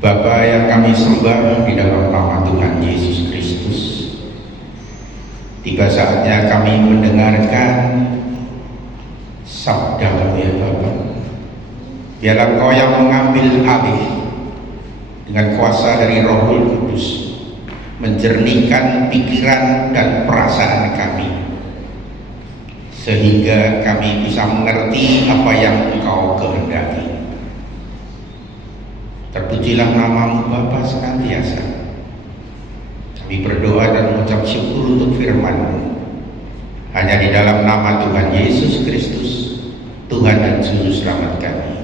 Bapa yang kami sembah di dalam nama Tuhan Yesus Kristus, tiba saatnya kami mendengarkan sabda-Mu ya Bapa. Biarlah Engkau yang mengambil alih dengan kuasa dari Roh Kudus, menjernihkan pikiran dan perasaan kami, sehingga kami bisa mengerti apa yang Engkau kehendaki. Terpujilah nama-Mu Bapa senantiasa. Kami berdoa dan mengucap syukur untuk firman-Mu. Hanya di dalam nama Tuhan Yesus Kristus, Tuhan dan Juru Selamat kami.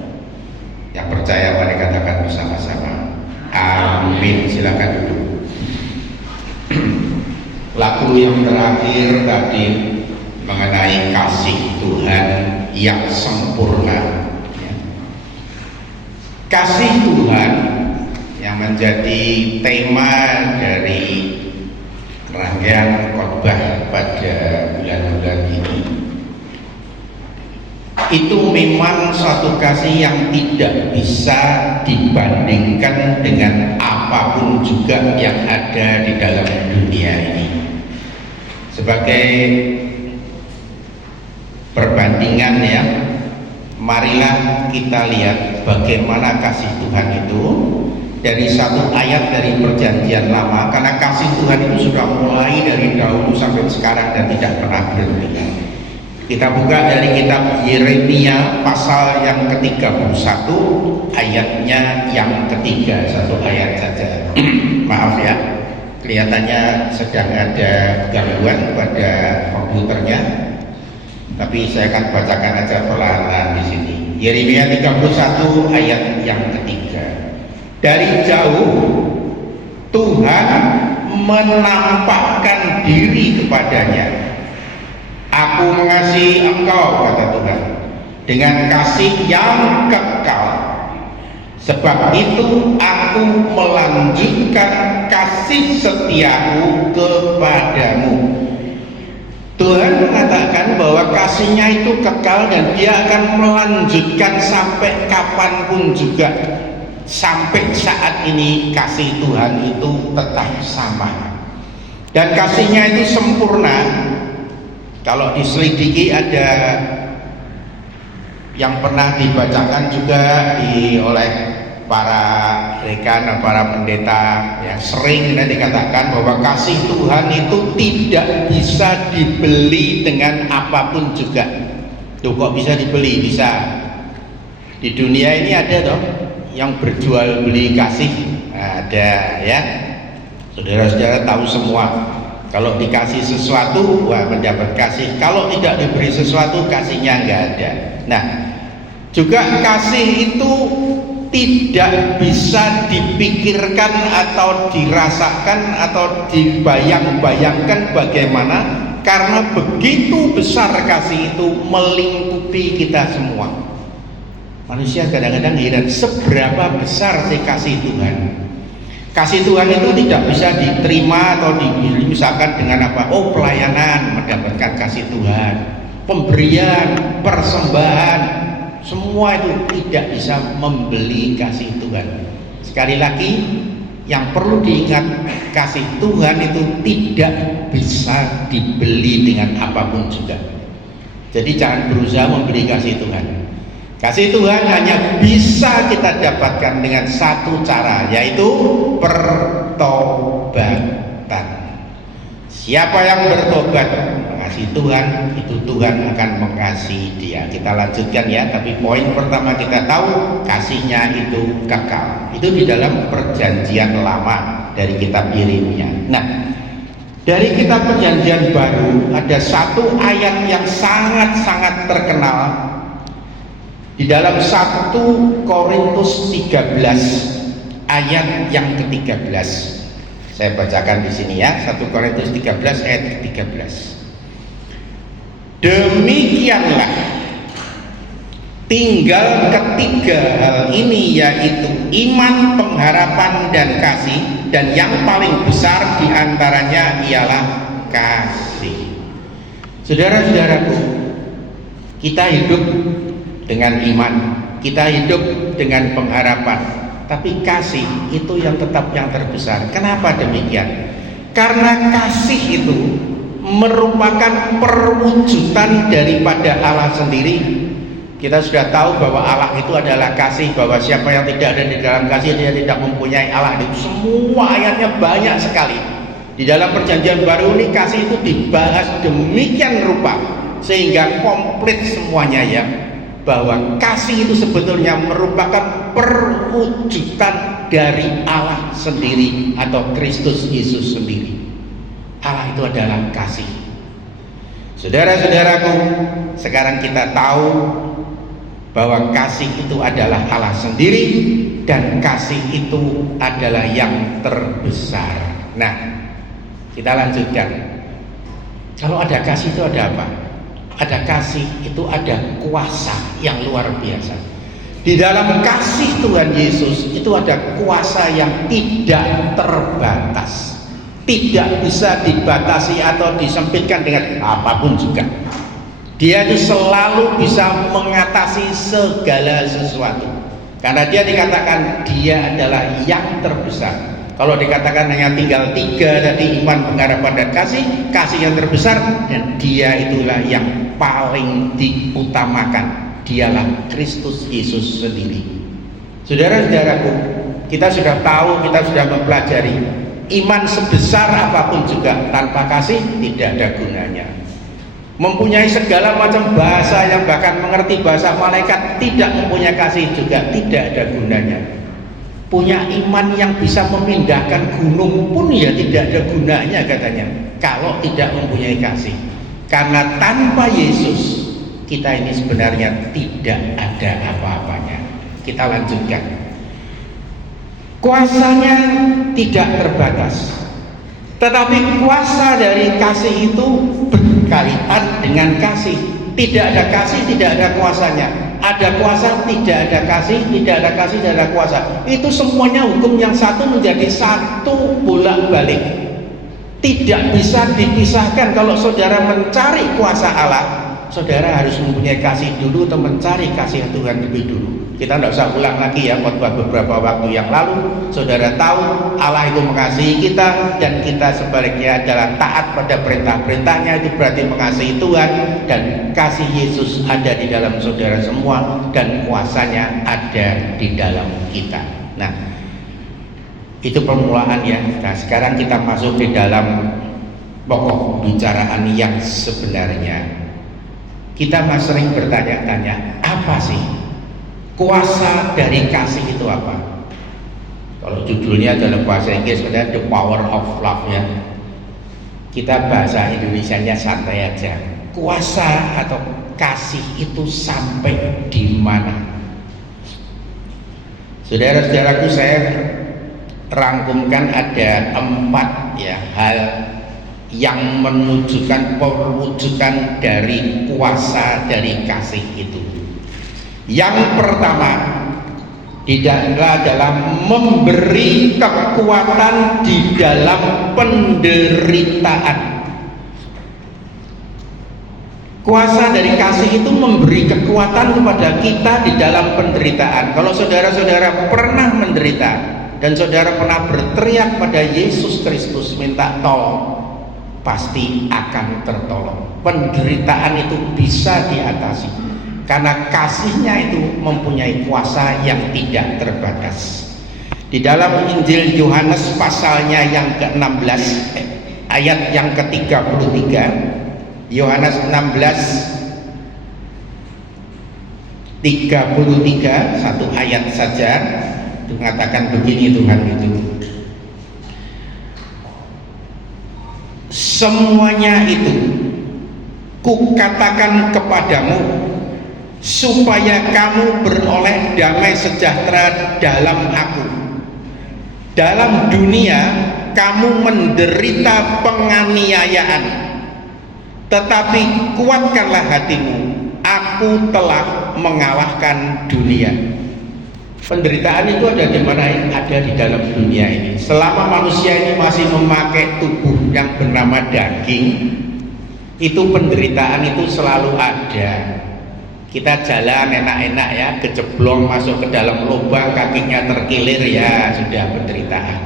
Yang percaya mari katakan bersama-sama, amin. Silakan duduk. Lagu yang terakhir tadi mengenai kasih Tuhan yang sempurna. Kasih Tuhan yang menjadi tema dari rangkaian khotbah pada bulan-bulan ini, itu memang suatu kasih yang tidak bisa dibandingkan dengan apapun juga yang ada di dalam dunia ini. Sebagai perbandingan ya, marilah kita lihat bagaimana kasih Tuhan itu dari satu ayat dari Perjanjian Lama, karena kasih Tuhan itu sudah mulai dari dahulu sampai sekarang dan tidak pernah berhenti. Kita buka dari kitab Yeremia pasal yang ke-31, ayatnya yang ketiga, satu ayat saja. Maaf ya, kelihatannya sedang ada gangguan pada komputernya, tapi saya akan bacakan aja pelan-pelan di sini. Yeremia 31 ayat yang ketiga. Dari jauh Tuhan menampakkan diri kepadanya. Aku mengasihi engkau, kata Tuhan, dengan kasih yang kekal. Sebab itu aku melanjutkan kasih setiaku kepadamu. Tuhan mengatakan bahwa kasihnya itu kekal dan dia akan melanjutkan sampai kapanpun juga. Sampai saat ini kasih Tuhan itu tetap sama. Dan kasihnya itu sempurna. Kalau diselidiki ada yang pernah dibacakan juga oleh para rekan dan para pendeta yang sering dikatakan bahwa kasih Tuhan itu tidak bisa dibeli dengan apapun juga. Tuh, kok bisa dibeli? Bisa. Di dunia ini ada toh yang berjual beli kasih, ada ya. Saudara-saudara tahu semua. Kalau dikasih sesuatu, wah mendapat kasih. Kalau tidak diberi sesuatu, kasihnya nggak ada. Nah, juga kasih itu tidak bisa dipikirkan atau dirasakan atau dibayang-bayangkan bagaimana, karena begitu besar kasih itu melingkupi kita semua. Manusia kadang-kadang heran seberapa besar sih kasih Tuhan. Kasih Tuhan itu tidak bisa diterima atau misalkan dengan apa? Oh, pelayanan mendapatkan kasih Tuhan, pemberian, persembahan, semua itu tidak bisa membeli kasih Tuhan. Sekali lagi, yang perlu diingat, kasih Tuhan itu tidak bisa dibeli dengan apapun juga. Jadi jangan berusaha membeli kasih Tuhan. Kasih Tuhan hanya bisa kita dapatkan dengan satu cara, yaitu pertobatan. Siapa yang bertobat mengasihi Tuhan, itu Tuhan akan mengasihi dia. Kita lanjutkan ya, tapi poin pertama kita tahu kasihnya itu kekal. Itu di dalam Perjanjian Lama dari kitab Yeremia. Nah, dari kitab Perjanjian Baru ada satu ayat yang sangat-sangat terkenal di dalam 1 Korintus 13 ayat yang ke-13. Saya bacakan di sini ya, 1 Korintus 13 ayat ke-13. Demikianlah tinggal ketiga hal ini, yaitu iman, pengharapan, dan kasih, dan yang paling besar diantaranya ialah kasih. Saudara-saudaraku, kita hidup dengan iman, kita hidup dengan pengharapan, tapi kasih itu yang tetap yang terbesar. Kenapa demikian? Karena kasih itu merupakan perwujudan daripada Allah sendiri. Kita sudah tahu bahwa Allah itu adalah kasih, bahwa siapa yang tidak ada di dalam kasih dia tidak mempunyai Allah. Itu semua ayatnya banyak sekali. Di dalam perjanjian baru ini kasih itu dibahas demikian rupa sehingga komplit semuanya ya, bahwa kasih itu sebetulnya merupakan perwujudan dari Allah sendiri atau Kristus Yesus sendiri. Allah itu adalah kasih. Saudara-saudaraku, sekarang kita tahu bahwa kasih itu adalah Allah sendiri dan kasih itu adalah yang terbesar. Nah, kita lanjutkan. Kalau ada kasih itu ada apa? Ada kasih itu ada kuasa yang luar biasa. Di dalam kasih Tuhan Yesus itu ada kuasa yang tidak terbatas, tidak bisa dibatasi atau disempitkan dengan apapun juga. Dia itu selalu bisa mengatasi segala sesuatu, karena dia dikatakan dia adalah yang terbesar. Kalau dikatakan hanya tinggal 3 tadi, iman, pengharapan, dan kasih, kasih yang terbesar, dan dia itulah yang paling diutamakan. Dialah Kristus Yesus sendiri. Saudara-saudaraku, kita sudah tahu, kita sudah mempelajari, iman sebesar apapun juga tanpa kasih tidak ada gunanya. Mempunyai segala macam bahasa yang bahkan mengerti bahasa malaikat, tidak mempunyai kasih juga tidak ada gunanya. Punya iman yang bisa memindahkan gunung pun ya tidak ada gunanya katanya, kalau tidak mempunyai kasih. Karena tanpa Yesus kita ini sebenarnya tidak ada apa-apanya. Kita lanjutkan. Kuasanya tidak terbatas, tetapi kuasa dari kasih itu berkaitan dengan kasih. Tidak ada kasih, tidak ada kuasanya. Ada kuasa, tidak ada kasih, tidak ada kasih, tidak ada kuasa. Itu semuanya hukum yang satu menjadi satu bolak-balik. Tidak bisa dipisahkan. Kalau saudara mencari kuasa Allah, saudara harus mempunyai kasih dulu atau mencari kasih Tuhan lebih dulu. Kita tidak usah ulang lagi ya, khotbah beberapa waktu yang lalu saudara tahu Allah itu mengasihi kita, dan kita sebaliknya adalah taat pada perintah-perintahnya. Itu berarti mengasihi Tuhan, dan kasih Yesus ada di dalam saudara semua, dan kuasanya ada di dalam kita. Nah, itu permulaan ya. Nah, sekarang kita masuk di dalam pokok pembicaraan yang sebenarnya. Kita masih sering bertanya-tanya, apa sih kuasa dari kasih itu apa? Kalau judulnya dalam bahasa Inggris ada The Power of Love ya. Kita bahasa Indonesianya santai aja. Kuasa atau kasih itu sampai di mana? Saudara-saudaraku, saya rangkumkan ada 4 ya hal yang menunjukkan perwujudan dari kuasa dari kasih itu. Yang pertama adalah memberi kekuatan di dalam penderitaan. Kuasa dari kasih itu memberi kekuatan kepada kita di dalam penderitaan. Kalau saudara-saudara pernah menderita dan saudara pernah berteriak pada Yesus Kristus minta tolong, pasti akan tertolong. Penderitaan itu bisa diatasi karena kasihnya itu mempunyai kuasa yang tidak terbatas. Di dalam Injil Yohanes pasalnya yang ke-16 ayat yang ke-33, Yohanes 16:33, satu ayat saja, itu mengatakan begini Tuhan itu, semuanya itu kukatakan kepadamu supaya kamu beroleh damai sejahtera dalam aku. Dalam dunia kamu menderita penganiayaan, tetapi kuatkanlah hatimu, aku telah mengalahkan dunia. Penderitaan itu ada di mana? Ada di dalam dunia ini. Selama manusia ini masih memakai tubuh yang bernama daging, itu penderitaan itu selalu ada. Kita jalan enak-enak ya, keceblong masuk ke dalam lubang, kakinya terkilir, ya sudah penderitaan.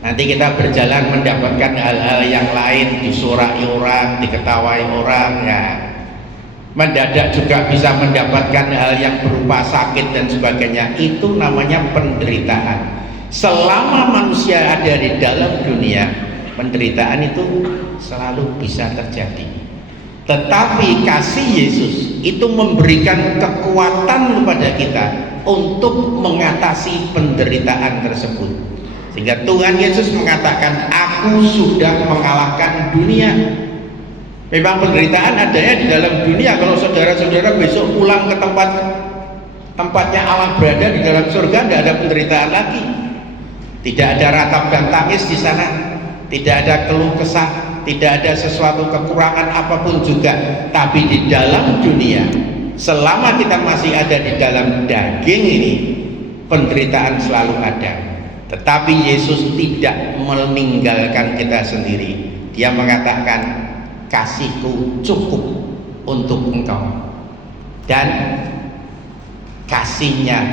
Nanti kita berjalan mendapatkan hal-hal yang lain, disorai orang, diketawai orang, ya. Mendadak juga bisa mendapatkan hal yang berupa sakit dan sebagainya. Itu namanya penderitaan. Selama manusia ada di dalam dunia, penderitaan itu selalu bisa terjadi. Tetapi kasih Yesus itu memberikan kekuatan kepada kita untuk mengatasi penderitaan tersebut. Sehingga Tuhan Yesus mengatakan, aku sudah mengalahkan dunia. Memang penderitaan adanya di dalam dunia. Kalau saudara-saudara besok pulang ke tempatnya Allah berada di dalam surga, tidak ada penderitaan lagi. Tidak ada ratap dan tangis di sana. Tidak ada keluh kesah, tidak ada sesuatu kekurangan apapun juga. Tapi di dalam dunia, selama kita masih ada di dalam daging ini, penderitaan selalu ada. Tetapi Yesus tidak meninggalkan kita sendiri. Dia mengatakan, kasihku cukup untuk engkau, dan kasihnya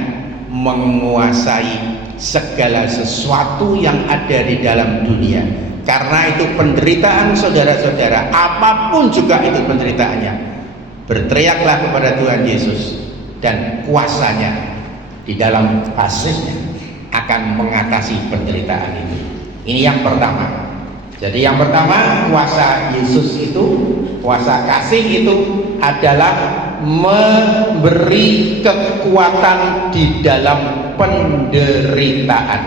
menguasai segala sesuatu yang ada di dalam dunia. Karena itu penderitaan saudara-saudara, apapun juga itu penderitaannya, berteriaklah kepada Tuhan Yesus, dan kuasanya di dalam kasihnya akan mengatasi penderitaan ini. Ini yang pertama. Jadi yang pertama, kuasa Yesus itu, kuasa kasih itu adalah memberi kekuatan di dalam penderitaan.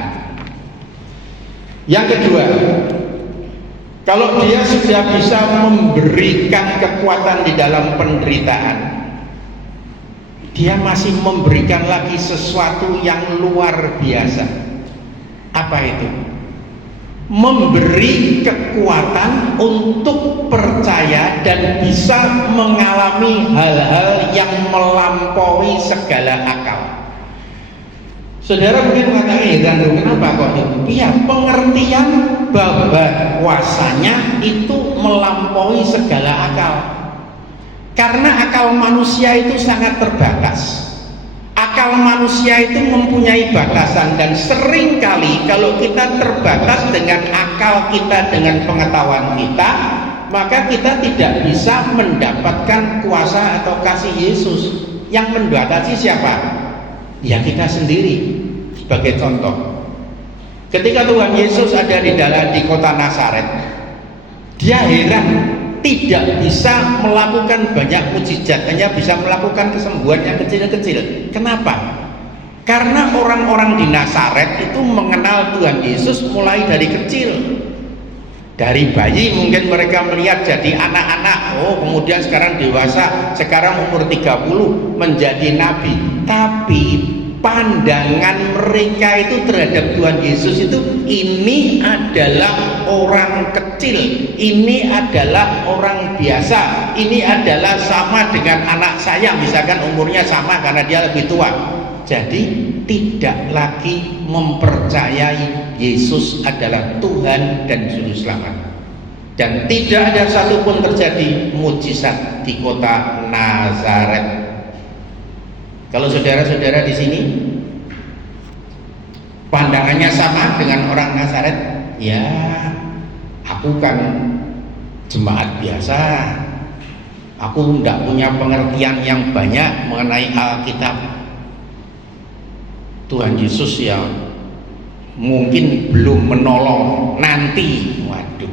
Yang kedua, kalau dia sudah bisa memberikan kekuatan di dalam penderitaan, dia masih memberikan lagi sesuatu yang luar biasa. Apa itu? Memberi kekuatan untuk percaya dan bisa mengalami hal-hal yang melampaui segala akal. Saudara mungkin mengatakan, kenapa kok itu? Ya, pengertian bahwa kuasanya itu melampaui segala akal. Karena akal manusia itu sangat terbatas. Akal manusia itu mempunyai batasan, dan seringkali kalau kita terbatas dengan akal kita, dengan pengetahuan kita, maka kita tidak bisa mendapatkan kuasa atau kasih Yesus. Yang membatasi siapa? Ya kita sendiri. Sebagai contoh, ketika Tuhan Yesus ada di kota Nazaret, dia heran tidak bisa melakukan banyak mukjizat, hanya bisa melakukan kesembuhan yang kecil-kecil. Kenapa? Karena orang-orang di Nazaret itu mengenal Tuhan Yesus mulai dari kecil. Dari bayi mungkin mereka melihat jadi anak-anak, oh kemudian sekarang dewasa, sekarang umur 30 menjadi nabi. Tapi pandangan mereka itu terhadap Tuhan Yesus itu, ini adalah orang kecil, ini adalah orang biasa, ini adalah sama dengan anak saya, misalkan umurnya sama karena dia lebih tua. Jadi tidak lagi mempercayai Yesus adalah Tuhan dan Juru Selamat. Dan tidak ada satupun terjadi mujizat di kota Nazaret. Kalau saudara-saudara di sini pandangannya sama dengan orang Nazaret, ya aku kan jemaat biasa, aku tidak punya pengertian yang banyak mengenai Alkitab. Tuhan Yesus ya mungkin belum menolong, nanti. Waduh,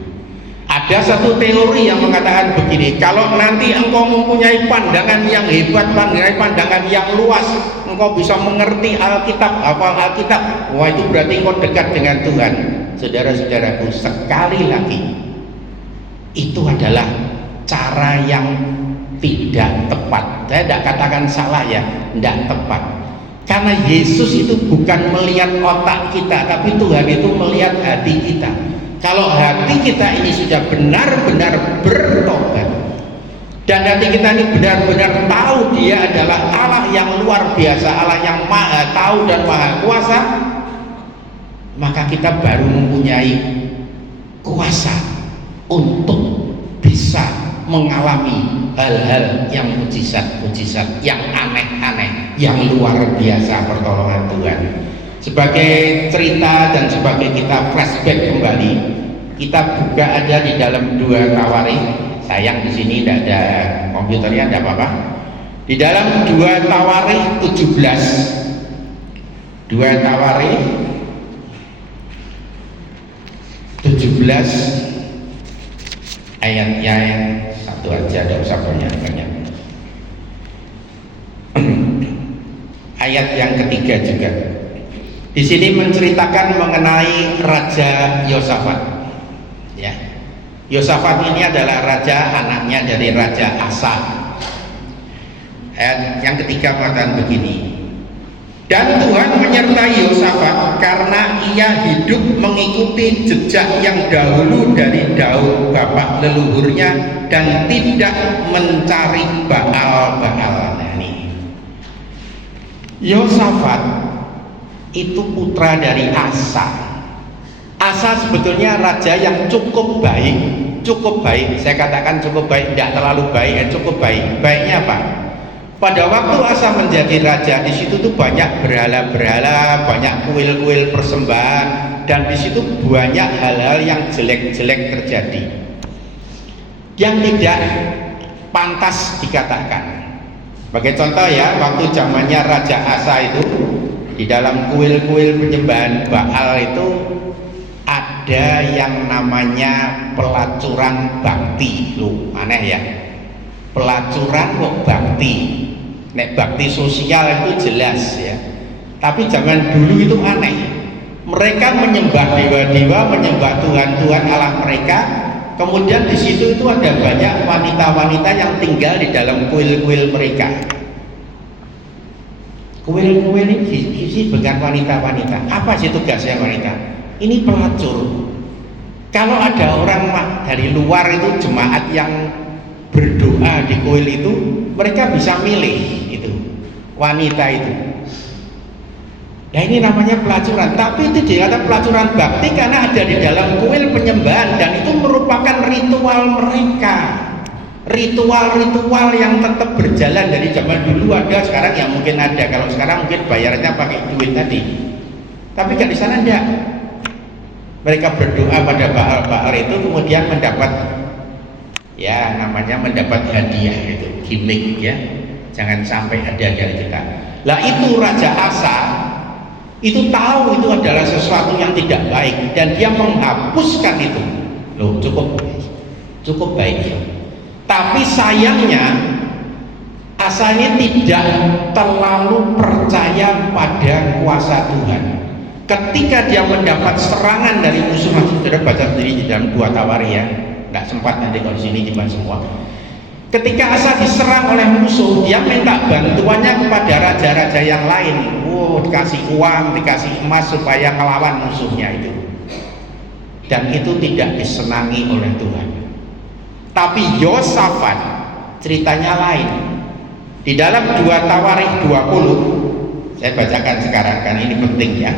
ada satu teori yang mengatakan begini, kalau nanti engkau mempunyai pandangan yang hebat, pandangan yang luas, engkau bisa mengerti Alkitab, hafal Alkitab, wah itu berarti engkau dekat dengan Tuhan. Saudara-saudaraku, sekali lagi, itu adalah cara yang tidak tepat. Saya tidak katakan salah ya, tidak tepat. Karena Yesus itu bukan melihat otak kita, tapi Tuhan itu melihat hati kita. Kalau hati kita ini sudah benar-benar bertobat, dan hati kita ini benar-benar tahu Dia adalah Allah yang luar biasa, Allah yang maha tahu dan maha kuasa, maka kita baru mempunyai kuasa untuk bisa mengalami hal-hal yang mujizat-mujizat, yang aneh-aneh, yang luar biasa pertolongan Tuhan. Sebagai cerita dan sebagai kita flashback kembali, kita buka aja di dalam 2 Tawarikh. Sayang di sini tidak ada komputernya, tidak apa-apa. Di dalam 2 Tawarikh 17, 2 Tawarikh 17 ayatnya yang satu aja, tidak usah banyak-banyak. Ayat yang ketiga juga. Di sini menceritakan mengenai Raja Yosafat. Ya, Yosafat ini adalah raja, anaknya dari Raja Asa. Ayat yang ketiga mengatakan begini. Dan Tuhan menyertai Yosafat karena ia hidup mengikuti jejak yang dahulu dari Daud bapak leluhurnya dan tidak mencari Baal-Baal. Yosafat itu putra dari Asa. Asa sebetulnya raja yang cukup baik. Saya katakan cukup baik, tidak terlalu baik, cukup baik. Baiknya apa? Pada waktu Asa menjadi raja, di situ tuh banyak berhala-berhala, banyak kuil-kuil persembahan, dan di situ banyak hal-hal yang jelek-jelek terjadi, yang tidak pantas dikatakan. Sebagai contoh ya, waktu zamannya Raja Asa itu, di dalam kuil-kuil penyembahan Baal itu ada yang namanya pelacuran bakti. Loh, aneh ya, pelacuran kok bakti. Nek bakti sosial itu jelas ya, tapi zaman dulu itu aneh. Mereka menyembah dewa-dewa, menyembah Tuhan-Tuhan Allah mereka. Kemudian di situ itu ada banyak wanita-wanita yang tinggal di dalam kuil-kuil mereka. Kuil-kuil ini diisi dengan wanita-wanita. Apa sih tugasnya wanita? Ini pelacur. Kalau ada orang dari luar itu, jemaat yang berdoa di kuil itu, mereka bisa milih itu wanita itu. Ya ini namanya pelacuran, tapi itu dikatakan pelacuran bakti karena ada di dalam kuil penyembahan, dan itu merupakan ritual mereka, ritual yang tetap berjalan dari zaman dulu ada, sekarang ya mungkin ada. Kalau sekarang mungkin bayarnya pakai duit tadi, tapi kan di sana enggak. Mereka berdoa pada Baal itu, kemudian mendapat ya namanya mendapat hadiah, itu gimmick ya, jangan sampai ada dari kita. Lah itu Raja Asa itu tahu itu adalah sesuatu yang tidak baik dan dia menghapuskan itu. Loh, cukup baik ya. Tapi sayangnya Asa ini tidak terlalu percaya pada kuasa Tuhan. Ketika dia mendapat serangan dari musuh, sudah baca sendiri di dalam 2 Tawarikh ya, nggak sempat nanti kalau di sini cuma semua. Ketika Asa diserang oleh musuh, dia minta bantuannya kepada raja-raja yang lain. Dikasih uang, dikasih emas supaya melawan musuhnya itu. Dan itu tidak disenangi oleh Tuhan. Tapi Yosafat ceritanya lain. Di dalam 2 Tawarikh 20, saya bacakan sekarang kan ini penting ya.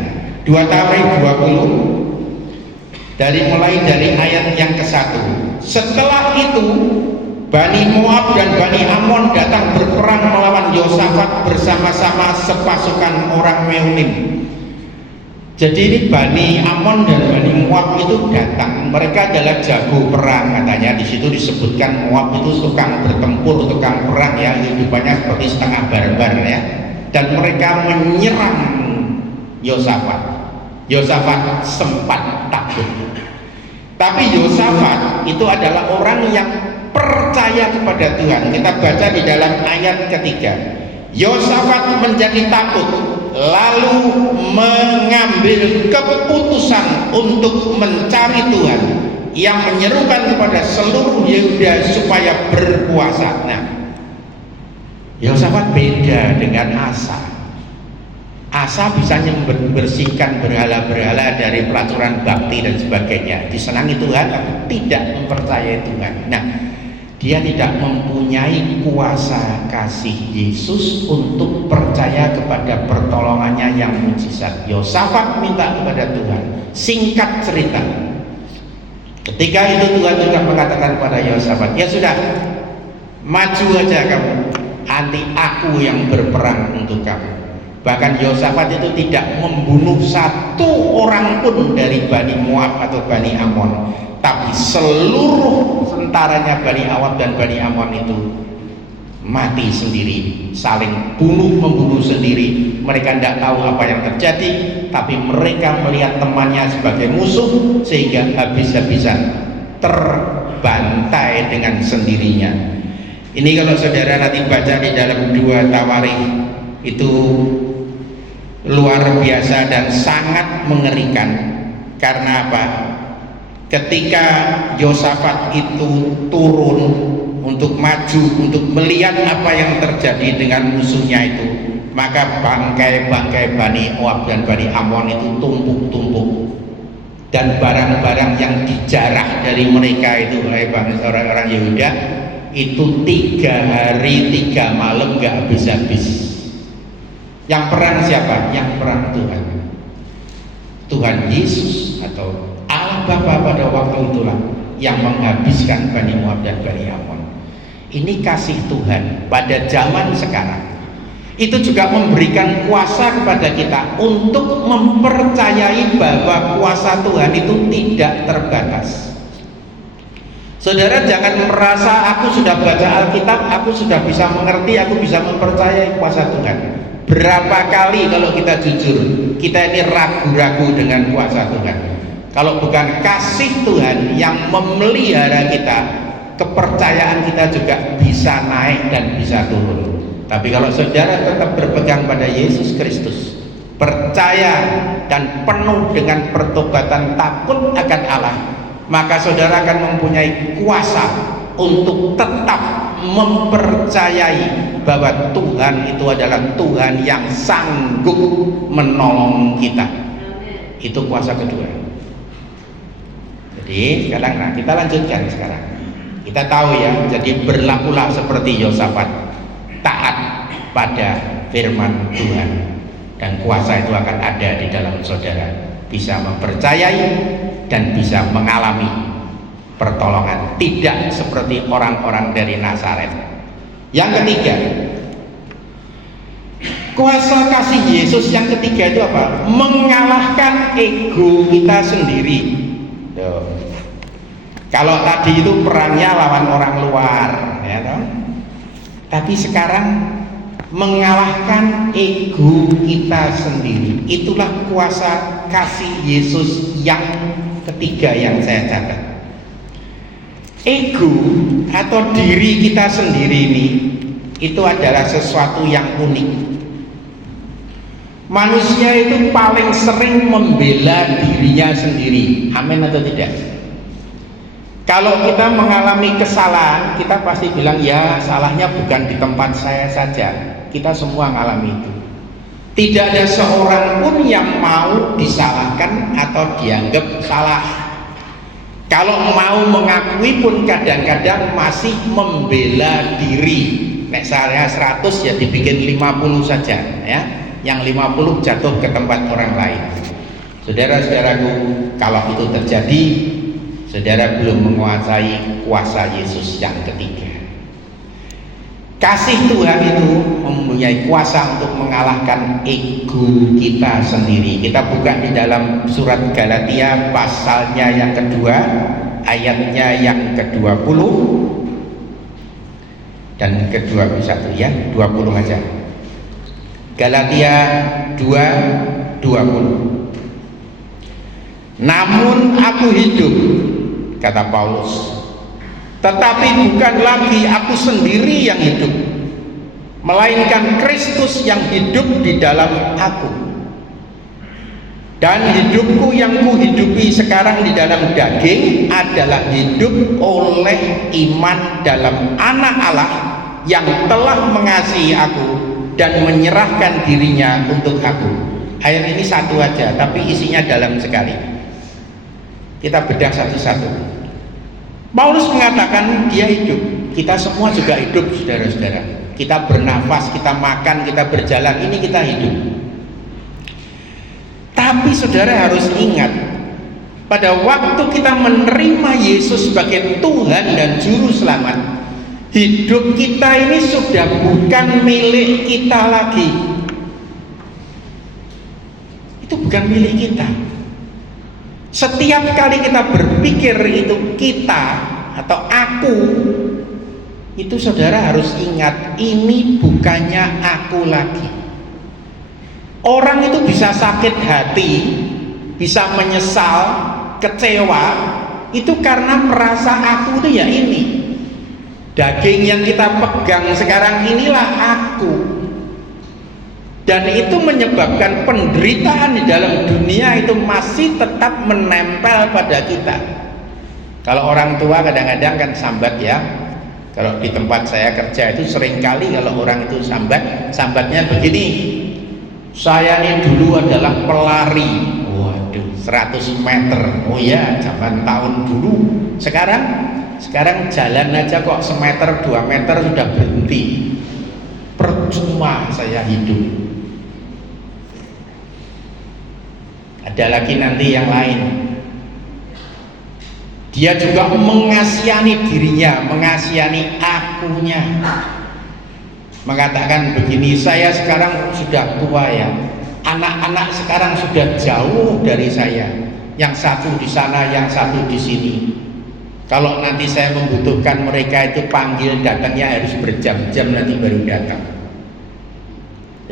2 Tawarikh 20 mulai dari ayat yang ke-1. Setelah itu Bani Moab dan Bani Amon datang berperang melawan Yosafat bersama-sama sepasukan orang Meunim. Jadi ini Bani Amon dan Bani Moab itu datang. Mereka adalah jago perang katanya. Di situ disebutkan Moab itu tukang bertempur, tukang perang ya, hidupannya seperti setengah barbar ya. Dan mereka menyerang Yosafat. Yosafat sempat takut. Tapi Yosafat itu adalah orang yang percaya kepada Tuhan. Kita baca di dalam ayat ketiga. Yosafat menjadi takut, lalu mengambil keputusan untuk mencari Tuhan, yang menyerukan kepada seluruh Yehuda supaya berpuasa. Nah, Yosafat beda dengan Asa. Asa bisa membersihkan berhala-berhala dari pelaturan bakti dan sebagainya, disenangi Tuhan tapi tidak mempercayai Tuhan. Nah, dia tidak mempunyai kuasa kasih Yesus untuk percaya kepada pertolongannya yang mujizat. Yosafat minta kepada Tuhan. Singkat cerita, Ketika itu Tuhan juga mengatakan kepada Yehosafat, ya sudah, maju aja kamu, nanti aku yang berperang untuk kamu. Bahkan Yehosafat itu tidak membunuh satu orang pun dari Bani Moab atau Bani Amon, tapi seluruh tentaranya Bani Awad dan Bani Amon itu mati sendiri, saling membunuh sendiri. Mereka tidak tahu apa yang terjadi, tapi mereka melihat temannya sebagai musuh, sehingga habis-habisan terbantai dengan sendirinya. Ini kalau saudara nanti baca di dalam 2 Tawarikh, itu luar biasa dan sangat mengerikan. Karena apa? Ketika Yehosafat itu turun untuk maju, untuk melihat apa yang terjadi dengan musuhnya itu, maka bangkai-bangkai Bani Moab dan Bani Amon itu tumpuk-tumpuk, dan barang-barang yang dijarah dari mereka itu oleh orang-orang Yehuda itu 3 hari 3 malam gak habis-habis. Yang perang siapa? Yang perang Tuhan. Tuhan Yesus atau Allah Bapa pada waktu itulah yang menghabiskan Bani Moab dan Bani Amon. Ini kasih Tuhan pada zaman sekarang. Itu juga memberikan kuasa kepada kita untuk mempercayai bahwa kuasa Tuhan itu tidak terbatas. Saudara jangan merasa aku sudah baca Alkitab, aku sudah bisa mengerti, aku bisa mempercayai kuasa Tuhan. Berapa kali kalau kita jujur, kita ini ragu-ragu dengan kuasa Tuhan. Kalau bukan kasih Tuhan yang memelihara kita, kepercayaan kita juga bisa naik dan bisa turun. Tapi kalau saudara tetap berpegang pada Yesus Kristus, percaya dan penuh dengan pertobatan takut akan Allah, maka saudara akan mempunyai kuasa untuk tetap mempercayai bahwa Tuhan itu adalah Tuhan yang sanggup menolong kita. Itu kuasa kedua. Jadi sekarang kita lanjutkan sekarang. Kita tahu ya, jadi berlakulah seperti Yehosafat, taat pada firman Tuhan, dan kuasa itu akan ada di dalam saudara, bisa mempercayai dan bisa mengalami pertolongan, tidak seperti orang-orang dari Nazaret. Yang ketiga, kuasa kasih Yesus yang ketiga itu apa? Mengalahkan ego kita sendiri. Kalau tadi itu perangnya lawan orang luar, ya toh? Tapi sekarang mengalahkan ego kita sendiri. Itulah kuasa kasih Yesus yang ketiga yang saya catat. Ego atau diri kita sendiri ini itu adalah sesuatu yang unik. Manusia itu paling sering membela dirinya sendiri. Amin atau tidak? Kalau kita mengalami kesalahan, kita pasti bilang, ya salahnya bukan di tempat saya saja. Kita semua mengalami itu. Tidak ada seorang pun yang mau disalahkan atau dianggap salah. Kalau mau mengakui pun kadang-kadang masih membela diri. Nek saya 100 ya dibikin 50 saja, ya. Yang 50 jatuh ke tempat orang lain. Saudara-saudaraku, kalau itu terjadi, saudara belum menguasai kuasa Yesus yang ketiga. Kasih Tuhan itu mempunyai kuasa untuk mengalahkan ego kita sendiri. Kita buka di dalam surat Galatia pasalnya yang kedua, ayatnya yang ke-20 dan ke-21 ya, 20 aja. Galatia 2:20. Namun aku hidup, kata Paulus, tetapi bukan lagi aku sendiri yang hidup, melainkan Kristus yang hidup di dalam aku. Dan hidupku yang kuhidupi sekarang di dalam daging adalah hidup oleh iman dalam Anak Allah yang telah mengasihi aku dan menyerahkan dirinya untuk aku. Ayat ini satu aja, tapi isinya dalam sekali. Kita bedah satu-satu. Paulus mengatakan dia hidup. Kita semua juga hidup, saudara-saudara. Kita bernafas, kita makan, kita berjalan, ini kita hidup. Tapi saudara harus ingat, Pada waktu kita menerima Yesus sebagai Tuhan dan Juru Selamat, hidup kita ini sudah bukan milik kita lagi. Itu bukan milik kita. Setiap kali kita berpikir itu kita atau aku, itu saudara harus ingat, ini bukannya aku lagi. Orang itu bisa sakit hati, bisa menyesal, kecewa, itu karena merasa aku itu ya ini. Daging yang kita pegang sekarang inilah aku. Dan itu menyebabkan penderitaan di dalam dunia itu masih tetap menempel pada kita. Kalau orang tua kadang-kadang kan sambat ya. Kalau di tempat saya kerja itu seringkali kalau orang itu sambatnya begini, saya ini dulu adalah pelari, waduh 100 meter, oh ya zaman tahun dulu. Sekarang jalan aja kok semeter 2 meter sudah berhenti. Percuma saya hidup. Ada lagi nanti yang lain, dia juga mengasihani dirinya, mengasihani akunya, mengatakan begini, saya sekarang sudah tua ya, anak-anak sekarang sudah jauh dari saya, yang satu di sana, yang satu di sini. Kalau nanti saya membutuhkan mereka itu panggil, datangnya harus berjam-jam nanti baru datang.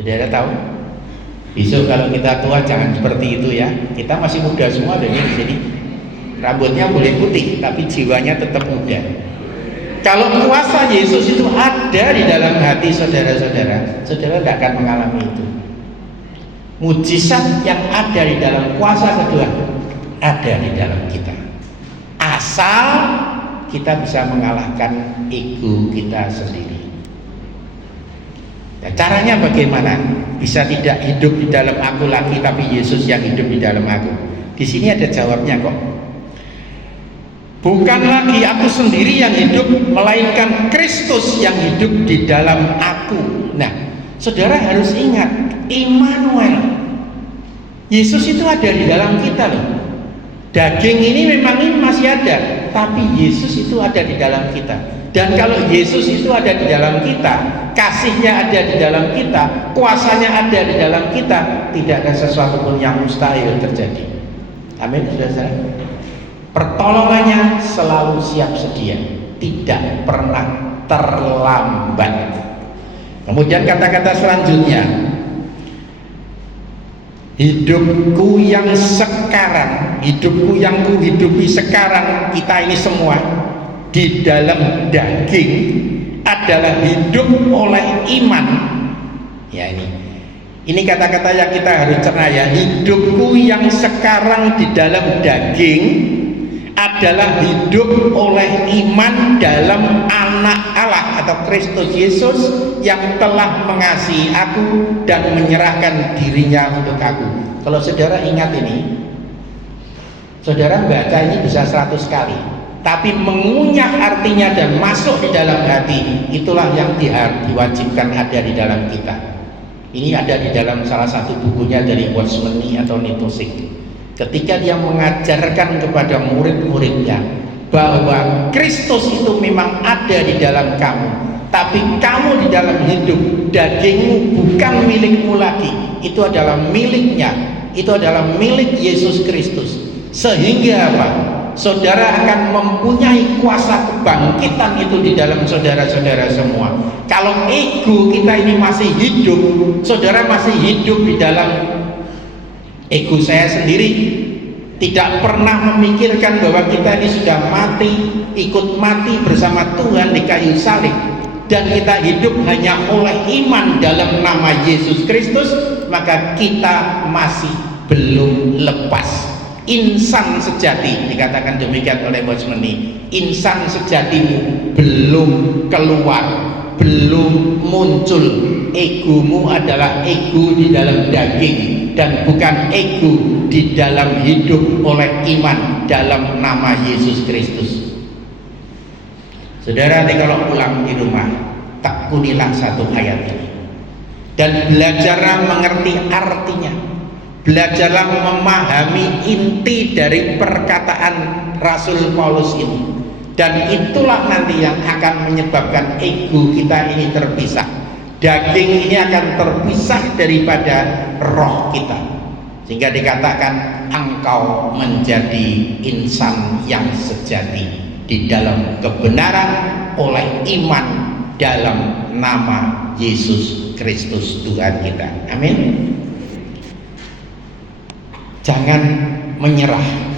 Jadi ada tahu? Besok kalau kita tua jangan seperti itu ya. Kita masih muda semua dan di sini. Rambutnya boleh putih tapi jiwanya tetap muda. Kalau kuasa Yesus itu ada di dalam hati saudara-saudara, saudara tidak akan mengalami itu. Mujizat yang ada di dalam kuasa kedua ada di dalam kita. Asal kita bisa mengalahkan ego kita sendiri. Nah, caranya bagaimana? Bisa tidak hidup di dalam aku lagi, tapi Yesus yang hidup di dalam aku. Di sini ada jawabnya kok. Bukan lagi aku sendiri yang hidup, melainkan Kristus yang hidup di dalam aku. Nah, saudara harus ingat, Immanuel, Yesus itu ada di dalam kita loh. Daging ini memang ini masih ada, tapi Yesus itu ada di dalam kita. Dan kalau Yesus itu ada di dalam kita, kasihnya ada di dalam kita, kuasanya ada di dalam kita, tidak ada sesuatu pun yang mustahil terjadi. Amin, saudara. Pertolongannya selalu siap sedia, tidak pernah terlambat. Kemudian kata-kata selanjutnya, hidupku yang sekarang, hidupku yang kuhidupi sekarang, kita ini semua di dalam daging adalah hidup oleh iman. Ya ini kata-kata yang kita harus cerna ya. Hidupku yang sekarang di dalam daging adalah hidup oleh iman dalam Anak Allah atau Kristus Yesus yang telah mengasihi aku dan menyerahkan dirinya untuk aku. Kalau saudara ingat ini, saudara baca ini bisa 100 kali, tapi mengunyah artinya dan masuk di dalam hati, itulah yang diwajibkan ada di dalam kita. Ini ada di dalam salah satu bukunya dari Watchmeni atau Nitosik. Ketika dia mengajarkan kepada murid-muridnya bahwa Kristus itu memang ada di dalam kamu, tapi kamu di dalam hidup, dagingmu bukan milikmu lagi, itu adalah miliknya, itu adalah milik Yesus Kristus. Sehingga apa? Saudara akan mempunyai kuasa kebangkitan itu di dalam saudara-saudara semua. Kalau ego kita ini masih hidup, saudara masih hidup di dalam ego saya sendiri, tidak pernah memikirkan bahwa kita ini sudah mati, ikut mati bersama Tuhan di kayu salib, dan kita hidup hanya oleh iman dalam nama Yesus Kristus, maka kita masih belum lepas. Insan sejati, dikatakan demikian oleh Watchmeni, insan sejatimu belum keluar, belum muncul. Egomu adalah ego di dalam daging dan bukan ego di dalam hidup oleh iman dalam nama Yesus Kristus. Saudara, nanti kalau pulang di rumah, tekunilah satu ayat ini dan belajarlah mengerti artinya. Belajarlah memahami inti dari perkataan Rasul Paulus ini. Dan itulah nanti yang akan menyebabkan ego kita ini terpisah. Daging ini akan terpisah daripada roh kita. Sehingga dikatakan engkau menjadi insan yang sejati di dalam kebenaran oleh iman dalam nama Yesus Kristus Tuhan kita. Amin. Jangan menyerah.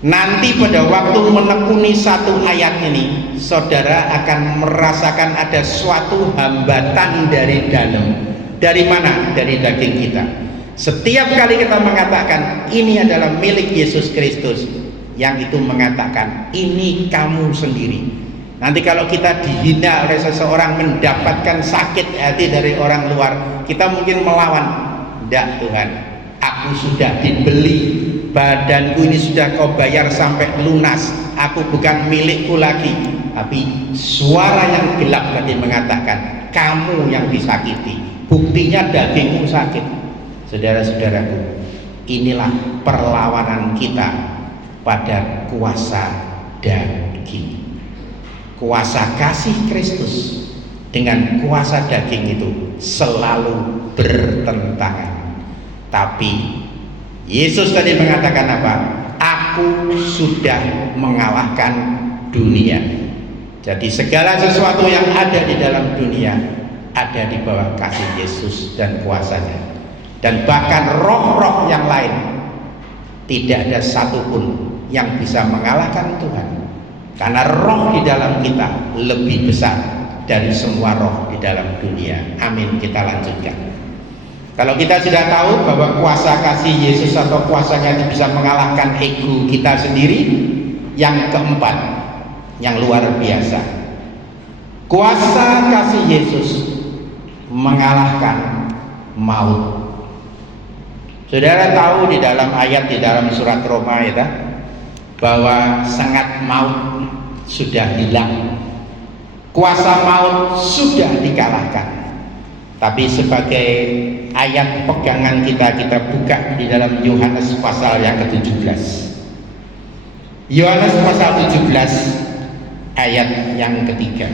Nanti pada waktu menekuni satu ayat ini, saudara akan merasakan ada suatu hambatan dari dalam. Dari mana? Dari daging kita. Setiap kali kita mengatakan ini adalah milik Yesus Kristus, yang itu mengatakan ini kamu sendiri. Nanti kalau kita dihina oleh seseorang, mendapatkan sakit hati dari orang luar, kita mungkin melawan. Tidak, Tuhan, aku sudah dibeli, badanku ini sudah kau bayar sampai lunas, aku bukan milikku lagi. Tapi suara yang gelap tadi mengatakan kamu yang disakiti, buktinya dagingmu sakit. Saudara-saudaraku, inilah perlawanan kita pada kuasa daging. Kuasa kasih Kristus dengan kuasa daging itu selalu bertentangan. Tapi Yesus tadi mengatakan apa? Aku sudah mengalahkan dunia. Jadi segala sesuatu yang ada di dalam dunia ada di bawah kasih Yesus dan kuasanya. Dan bahkan roh-roh yang lain tidak ada satupun yang bisa mengalahkan Tuhan. Karena roh di dalam kita lebih besar dari semua roh di dalam dunia. Amin. Kita lanjutkan. Kalau kita sudah tahu bahwa kuasa kasih Yesus atau kuasanya itu bisa mengalahkan ego kita sendiri, yang keempat, yang luar biasa, kuasa kasih Yesus mengalahkan maut. Saudara tahu di dalam ayat di dalam surat Roma ya, bahwa sengat maut sudah hilang, kuasa maut sudah dikalahkan. Tapi sebagai ayat pegangan kita buka di dalam Yohanes pasal yang ke-17. Yohanes pasal 17 ayat yang ketiga.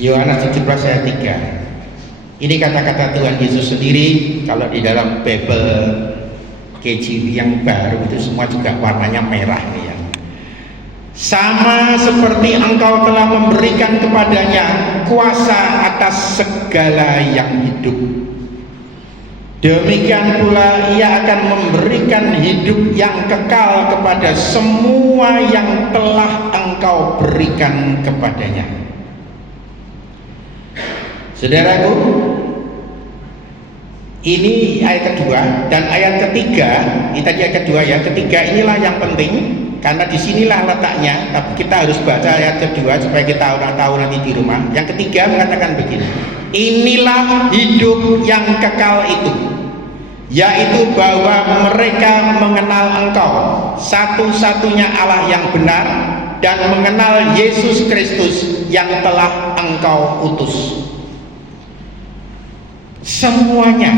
Yohanes 17 ayat 3. Ini kata-kata Tuhan Yesus sendiri. Kalau di dalam Bible KJV yang baru itu semua juga warnanya merah nih ya. Sama seperti engkau telah memberikan kepadanya kuasa atas segala yang hidup, demikian pula ia akan memberikan hidup yang kekal kepada semua yang telah engkau berikan kepadanya. Saudaraku, ini ayat kedua dan ayat ketiga. Ini tadi ayat kedua ya, ketiga inilah yang penting. Karena disinilah letaknya, tapi kita harus baca ayat kedua supaya kita tahu nanti di rumah. Yang ketiga mengatakan begini, inilah hidup yang kekal itu, yaitu bahwa mereka mengenal engkau satu-satunya Allah yang benar, dan mengenal Yesus Kristus yang telah engkau utus. Semuanya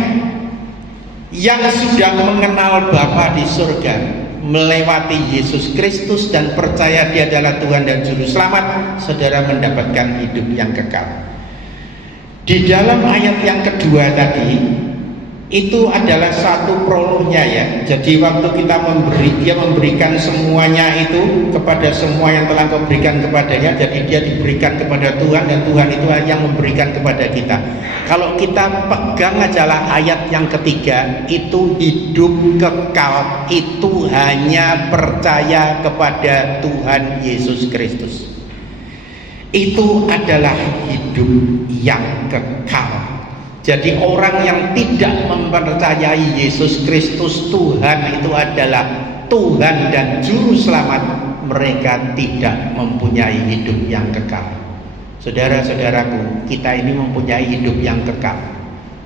yang sudah mengenal Bapa di surga melewati Yesus Kristus dan percaya Dia adalah Tuhan dan Juru Selamat, saudara mendapatkan hidup yang kekal. Di dalam ayat yang kedua tadi itu adalah satu prolognya ya. Jadi waktu kita Dia memberikan semuanya itu kepada semua yang telah Kau berikan kepadanya. Jadi Dia diberikan kepada Tuhan dan Tuhan itu yang memberikan kepada kita. Kalau kita pegang ajalah ayat yang ketiga, itu hidup kekal itu hanya percaya kepada Tuhan Yesus Kristus. Itu adalah hidup yang kekal. Jadi orang yang tidak mempercayai Yesus Kristus Tuhan itu adalah Tuhan dan Juru Selamat, mereka tidak mempunyai hidup yang kekal. Saudara-saudaraku, kita ini mempunyai hidup yang kekal.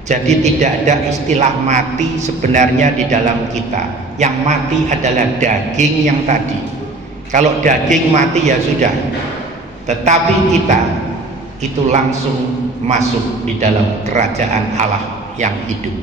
Jadi tidak ada istilah mati sebenarnya di dalam kita. Yang mati adalah daging yang tadi. Kalau daging mati ya sudah. Tetapi kita itu langsung masuk di dalam kerajaan Allah yang hidup.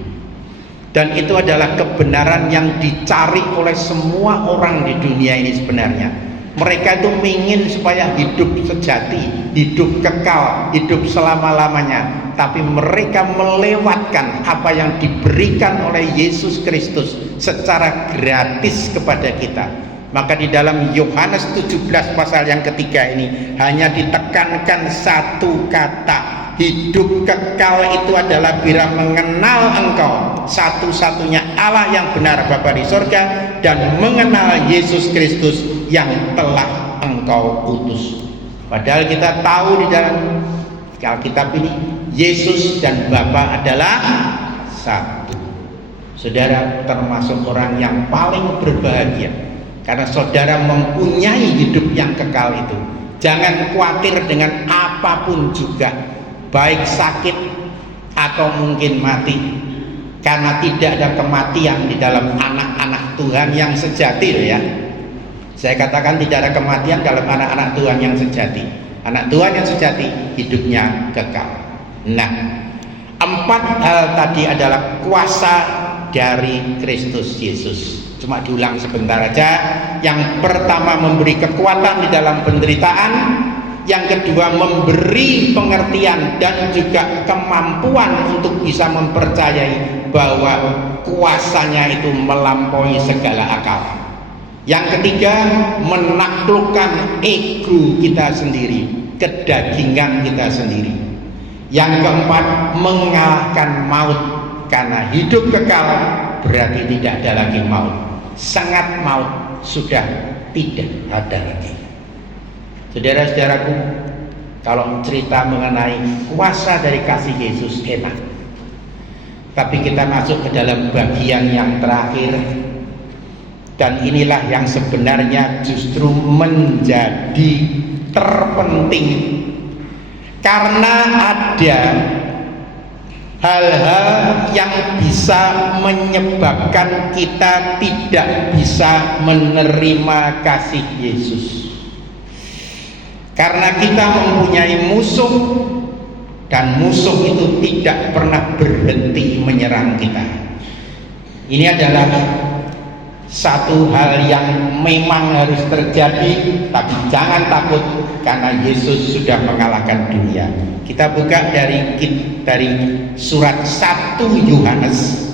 Dan itu adalah kebenaran yang dicari oleh semua orang di dunia ini sebenarnya. Mereka itu ingin supaya hidup sejati, hidup kekal, hidup selama-lamanya. Tapi mereka melewatkan apa yang diberikan oleh Yesus Kristus secara gratis kepada kita. Maka di dalam Yohanes 17 pasal yang ketiga ini hanya ditekankan satu kata. Hidup kekal itu adalah bila mengenal Engkau satu-satunya Allah yang benar Bapa di sorga, dan mengenal Yesus Kristus yang telah Engkau utus. Padahal kita tahu di dalam Alkitab ini Yesus dan Bapa adalah satu. Saudara termasuk orang yang paling berbahagia karena saudara mempunyai hidup yang kekal itu. Jangan khawatir dengan apapun juga, baik sakit atau mungkin mati, karena tidak ada kematian di dalam anak-anak Tuhan yang sejati ya. Saya katakan tidak ada kematian dalam anak-anak Tuhan yang sejati. Anak Tuhan yang sejati hidupnya kekal. Nah, 4 hal tadi adalah kuasa dari Kristus Yesus. Cuma diulang sebentar aja. Yang pertama memberi kekuatan di dalam penderitaan, yang kedua memberi pengertian dan juga kemampuan untuk bisa mempercayai bahwa kuasanya itu melampaui segala akal. Yang ketiga menaklukkan ego kita sendiri, kedagingan kita sendiri. Yang keempat mengalahkan maut, karena hidup kekal berarti tidak ada lagi maut. Sangat maut sudah tidak ada lagi. Saudara-saudaraku, kalau cerita mengenai kuasa dari kasih Yesus enak, tapi kita masuk ke dalam bagian yang terakhir, dan inilah yang sebenarnya justru menjadi terpenting, karena ada hal-hal yang bisa menyebabkan kita tidak bisa menerima kasih Yesus. Karena kita mempunyai musuh, dan musuh itu tidak pernah berhenti menyerang kita. Ini adalah satu hal yang memang harus terjadi, tapi jangan takut karena Yesus sudah mengalahkan dunia. Kita buka dari surat 1 Yohanes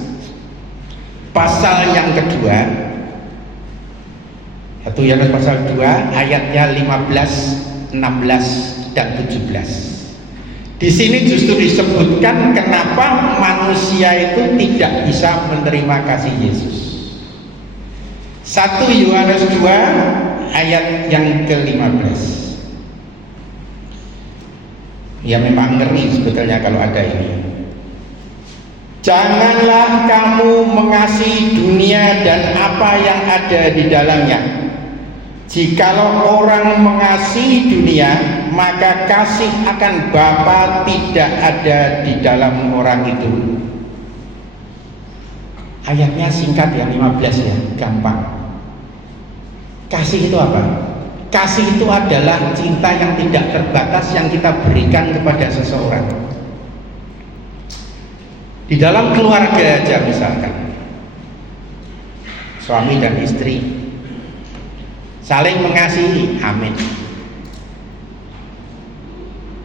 pasal yang kedua, 1 Yohanes pasal 2 ayatnya 15, 16 dan 17. Di sini justru disebutkan kenapa manusia itu tidak bisa menerima kasih Yesus. 1 Yohanes 2 ayat yang ke-15. Ya memang ngeri sebetulnya kalau ada ini. Janganlah kamu mengasihi dunia dan apa yang ada di dalamnya. Jikalau orang mengasihi dunia, maka kasih akan Bapa tidak ada di dalam orang itu. Ayatnya singkat ya, 15 ya, gampang. Kasih itu apa? Kasih itu adalah cinta yang tidak terbatas yang kita berikan kepada seseorang. Di dalam keluarga aja misalkan, suami dan istri saling mengasihi, amin.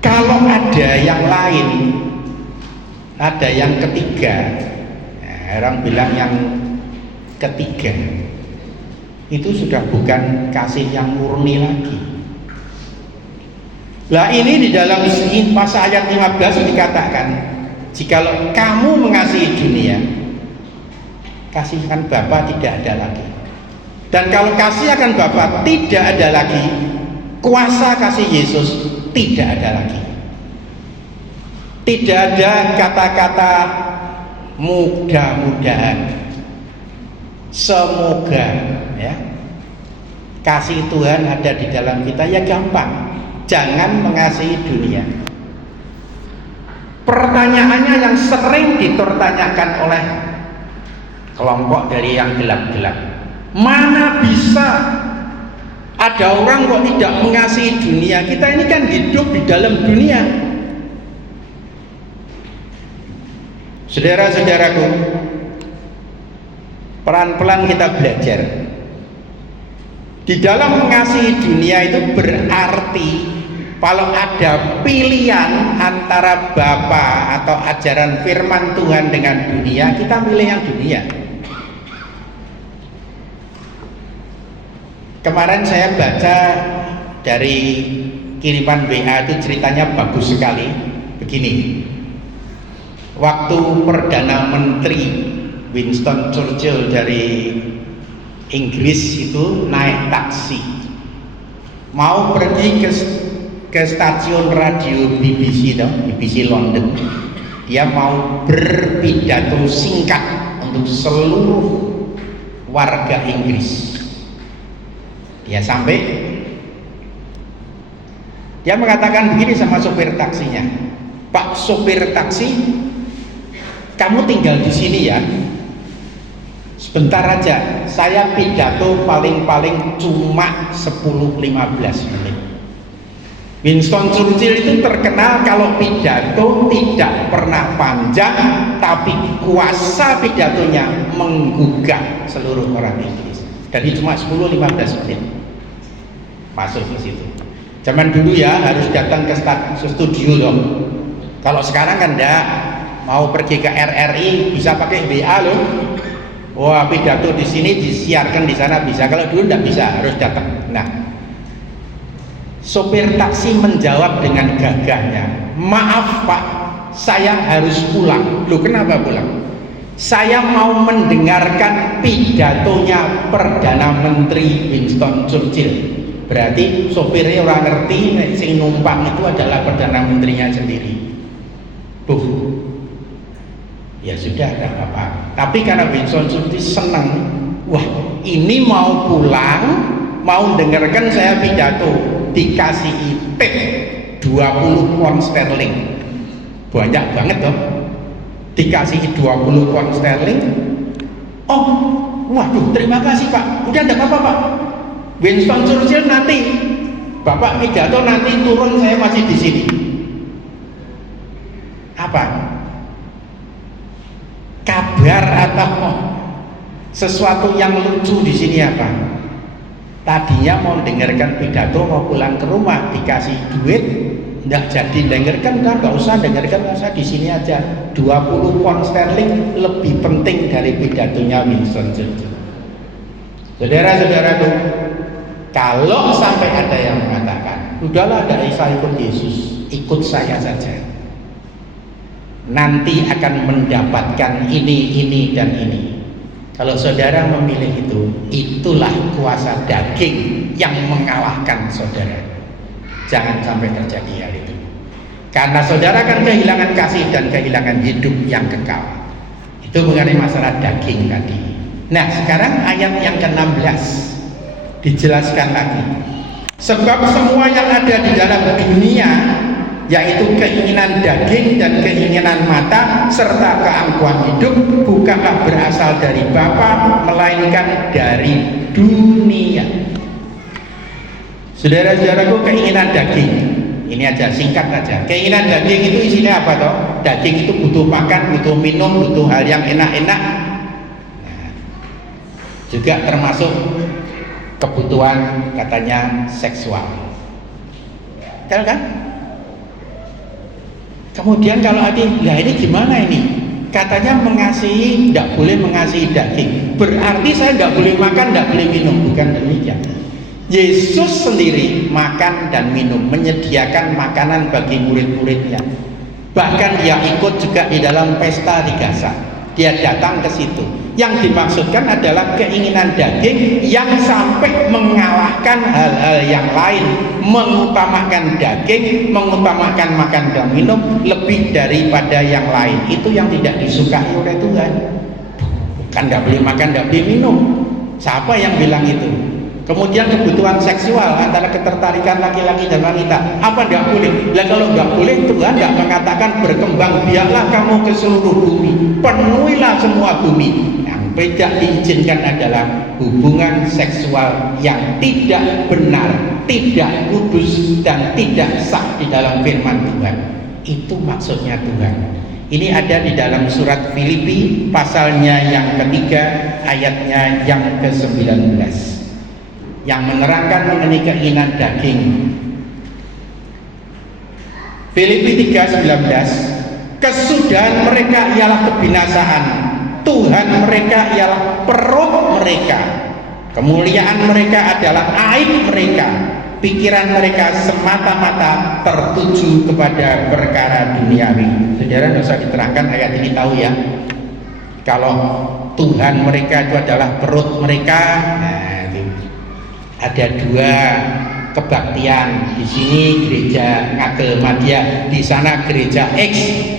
Kalau ada yang lain, ada yang ketiga, orang bilang yang ketiga, itu sudah bukan kasih yang murni lagi. Lah ini di dalam pasal ayat 15 dikatakan, jikalau kamu mengasihi dunia, kasihkan Bapa tidak ada lagi. Dan kalau kasih akan Bapa tidak ada lagi, kuasa kasih Yesus tidak ada lagi. Tidak ada kata-kata mudah-mudahan, semoga, ya. Kasih Tuhan ada di dalam kita, ya gampang. Jangan mengasihi dunia. Pertanyaannya yang sering dipertanyakan oleh kelompok dari yang gelap-gelap, mana bisa ada orang kok tidak mengasihi dunia? Kita ini kan hidup di dalam dunia. Saudara-saudaraku, pelan-pelan kita belajar. Di dalam mengasihi dunia itu berarti kalau ada pilihan antara Bapa atau ajaran firman Tuhan dengan dunia, kita pilih yang dunia. Kemarin saya baca dari kiriman WA itu, ceritanya bagus sekali. Begini, waktu Perdana Menteri Winston Churchill dari Inggris itu naik taksi mau pergi ke stasiun radio BBC, BBC London. Dia mau berpidato singkat untuk seluruh warga Inggris. Dia sampai, dia mengatakan begini sama sopir taksinya, "Pak sopir taksi, kamu tinggal di sini ya, sebentar aja, saya pidato paling-paling cuma 10-15 menit." Winston Churchill itu terkenal kalau pidato tidak pernah panjang, tapi kuasa pidatonya menggugah seluruh orang Inggris. Jadi cuma 10-15 menit masuk ke situ. Zaman dulu ya harus datang ke studio dong. Kalau sekarang kan enggak, mau pergi ke RRI bisa pakai WA loh. Wah, pidato di sini disiarkan di sana bisa. Kalau dulu enggak bisa, harus datang. Nah, sopir taksi menjawab dengan gagahnya, "Maaf Pak, saya harus pulang." Loh, kenapa pulang? "Saya mau mendengarkan pidatonya Perdana Menteri Winston Churchill." Berarti sopirnya orang ngerti, sing numpang itu adalah Perdana Menterinya sendiri. Tuh, ya sudah, tidak apa-apa. Tapi karena Winston Churchill senang, wah ini mau pulang, mau dengarkan saya pidato, dikasih tip 20 pound sterling. Banyak banget toh. Dikasih 20 pound sterling. Oh, waduh, terima kasih Pak. Udah tidak apa-apa Pak. Winston Churchill nanti, Bapak pidato nanti turun, saya masih di sini. Apa? Kabar atau sesuatu yang lucu di sini apa? Tadinya mau dengarkan pidato, mau pulang ke rumah, dikasih duit, nggak jadi dengarkan, kan nggak usah dengarkan, nggak usah, di sini aja. 20 pound sterling lebih penting dari pidatonya Winston Churchill. Saudara-saudaraku, kalau sampai ada yang mengatakan, udahlah tidak usah ikut Yesus, ikut saya saja, nanti akan mendapatkan ini dan ini. Kalau saudara memilih itu, itulah kuasa daging yang mengalahkan saudara. Jangan sampai terjadi hal itu, karena saudara akan kehilangan kasih dan kehilangan hidup yang kekal. Itu mengenai masalah daging tadi. Nah, sekarang ayat yang ke-16 dijelaskan lagi. Sebab semua yang ada di dalam dunia, yaitu keinginan daging dan keinginan mata serta keangkuhan hidup, bukanlah berasal dari Bapa, melainkan dari dunia. Saudara-saudaraku, keinginan daging, ini aja singkat aja. Keinginan daging itu isinya apa toh? Daging itu butuh makan, butuh minum, butuh hal yang enak-enak. Nah, juga termasuk kebutuhan katanya seksual. Betul kan? Kemudian kalau ada, lah ini gimana ini? Katanya mengasihi, tidak boleh mengasihi daging. Berarti saya tidak boleh makan, tidak boleh minum. Bukan demikian. Yesus sendiri makan dan minum, menyediakan makanan bagi murid-muridnya. Bahkan dia ikut juga di dalam pesta di Gaza. Dia datang ke situ. Yang dimaksudkan adalah keinginan daging yang sampai mengalahkan hal-hal yang lain, mengutamakan daging, mengutamakan makan dan minum lebih daripada yang lain. Itu yang tidak disukai oleh Tuhan. Bukan tidak boleh makan, tidak boleh minum. Siapa yang bilang itu? Kemudian kebutuhan seksual antara ketertarikan laki-laki dan wanita, apa tidak boleh? Nah, kalau tidak boleh, Tuhan tidak mengatakan berkembang biaklah kamu ke seluruh bumi, penuhilah semua bumi. Yang tidak diizinkan adalah hubungan seksual yang tidak benar, tidak kudus dan tidak sah di dalam firman Tuhan. Itu maksudnya Tuhan. Ini ada di dalam surat Filipi pasalnya yang ketiga, ayatnya yang ke-19, yang menerangkan mengenai keinginan daging. Filipi 3:19, kesudahan mereka ialah kebinasaan, Tuhan mereka ialah perut mereka, kemuliaan mereka adalah aib mereka, pikiran mereka semata-mata tertuju kepada perkara duniawi. Saudara, tidak usah diterangkan, ayat ini tahu ya. Kalau Tuhan mereka itu adalah perut mereka, nah itu ada dua kebaktian. Di sini gereja Ngagel Madya, di sana gereja X.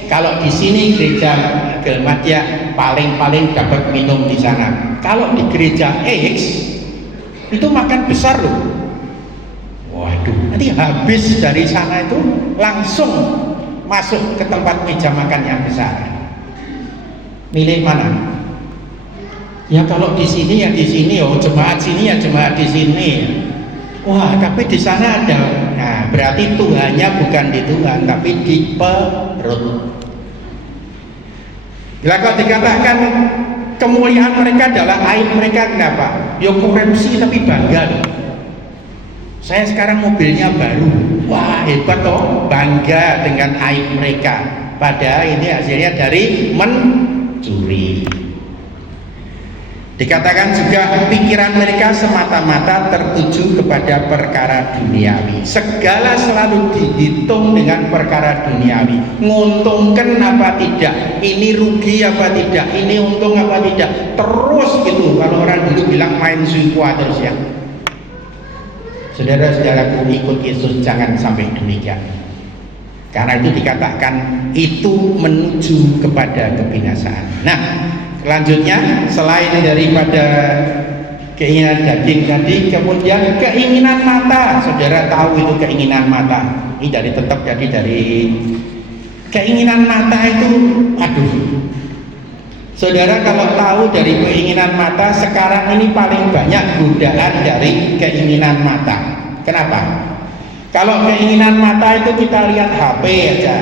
Kalau di sini gereja Ngagel Madya paling-paling dapat minum di sana. Kalau di gereja X itu makan besar loh. Waduh, nanti habis dari sana itu langsung masuk ke tempat meja makan yang besar. Milih mana? Ya kalau di sini ya di sini, oh jemaat sini ya jemaat di sini. Wah, tapi di sana ada. Nah, berarti Tuhannya bukan di Tuhan, tapi di perut. Bila kau dikatakan kemuliaan mereka adalah aib mereka, kenapa? Ya korupsi tapi bangga. Saya sekarang mobilnya baru, wah hebat toh, bangga dengan aib mereka. Padahal ini hasilnya dari mencuri. Dikatakan juga pikiran mereka semata-mata tertuju kepada perkara duniawi. Segala selalu dihitung dengan perkara duniawi. Nguntungkan apa tidak, ini rugi apa tidak, ini untung apa tidak. Terus gitu, kalau orang dulu bilang main suikua terus ya. Saudara-saudaraku, ikut Yesus jangan sampai demikian. Karena itu dikatakan itu menuju kepada kebinasaan. Nah, selanjutnya selain daripada keinginan daging tadi, kemudian keinginan mata. Saudara tahu itu keinginan mata. Ini dari keinginan mata itu, aduh. Saudara kalau tahu dari keinginan mata, sekarang ini paling banyak godaan dari keinginan mata. Kenapa? Kalau keinginan mata itu kita lihat HP aja.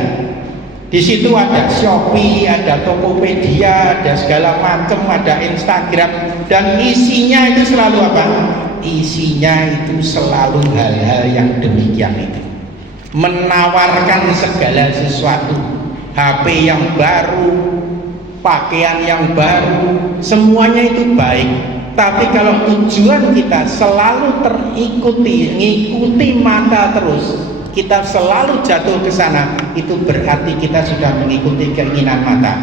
Di situ ada Shopee, ada Tokopedia, ada segala macam, ada Instagram, dan isinya itu selalu apa? Isinya itu selalu hal-hal yang demikian itu. Menawarkan segala sesuatu, HP yang baru, pakaian yang baru, semuanya itu baik. Tapi kalau tujuan kita selalu ngikuti mata terus, kita selalu jatuh ke sana, itu berarti kita sudah mengikuti keinginan mata.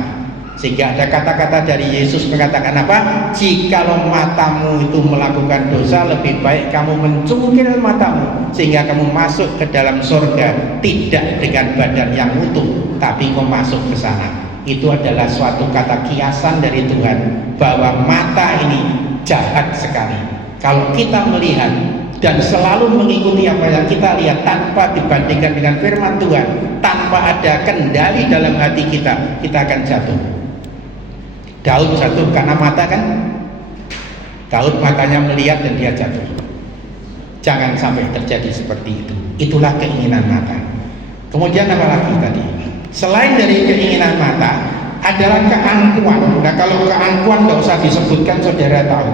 Sehingga ada kata-kata dari Yesus mengatakan apa? Jikalau matamu itu melakukan dosa, lebih baik kamu mencungkil matamu sehingga kamu masuk ke dalam surga, tidak dengan badan yang utuh, tapi kamu masuk ke sana. Itu adalah suatu kata kiasan dari Tuhan bahwa mata ini jahat sekali. Kalau kita melihat dan selalu mengikuti apa yang kita lihat tanpa dibandingkan dengan firman Tuhan, tanpa ada kendali dalam hati kita, kita akan jatuh. Daud jatuh karena mata kan? Daud matanya melihat dan dia jatuh. Jangan sampai terjadi seperti itu. Itulah keinginan mata. Kemudian apa lagi tadi? Selain dari keinginan mata adalah keangkuhan. Nah, kalau keangkuhan tidak usah disebutkan, saudara tahu.